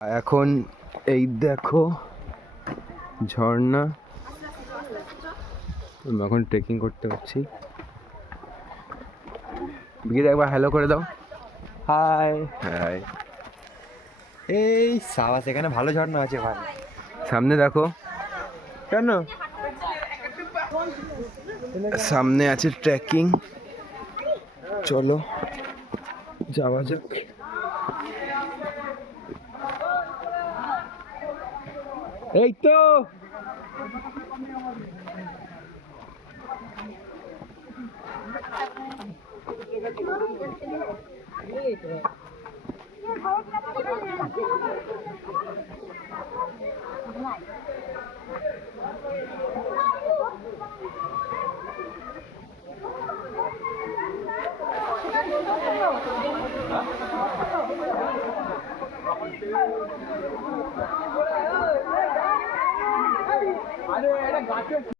এখন এই দেখো ঝর্ণা, এখন ট্রেকিং করতে হচ্ছি। বিকিতে একবার হ্যালো করে দাও। High high. এই সাবাস, এখানে ভালো ঝর্ণা আছে ভাই। সামনে দেখো, কেন? সামনে আছে ট্রেকিং, চলো যাওয়া যাক। এই তো